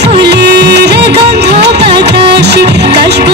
ফুলের গন্ধ বাতাসে কাশবন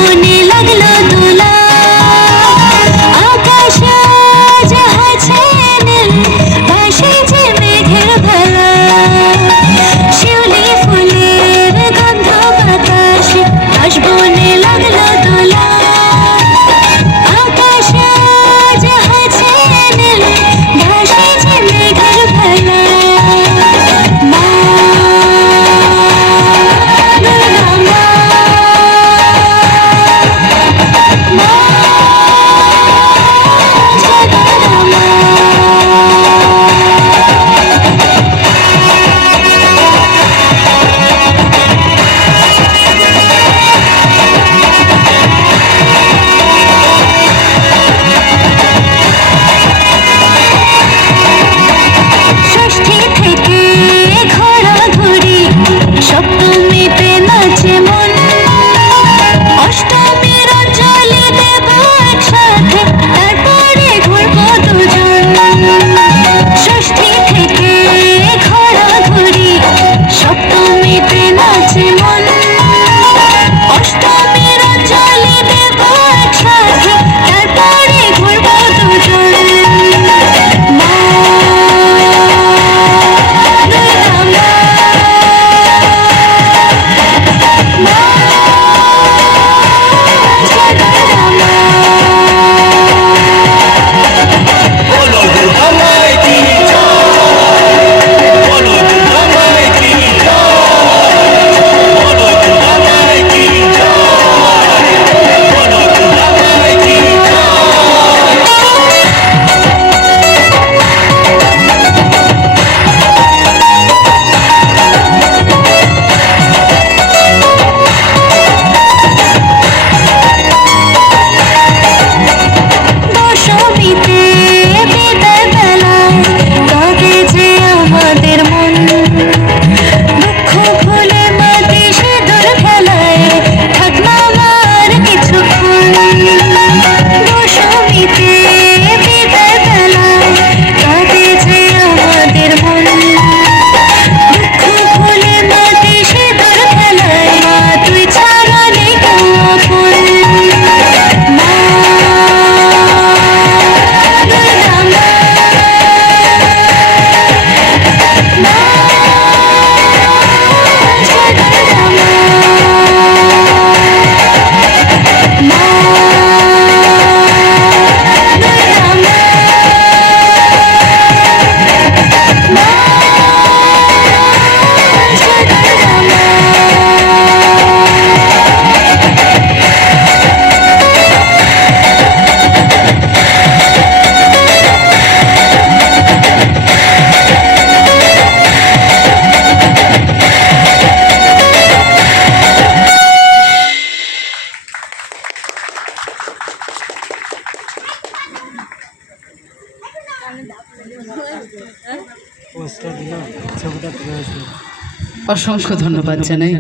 অসংখ্য ধন্যবাদ জানাই।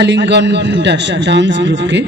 আলিঙ্গন ডান্স গ্রুপকে।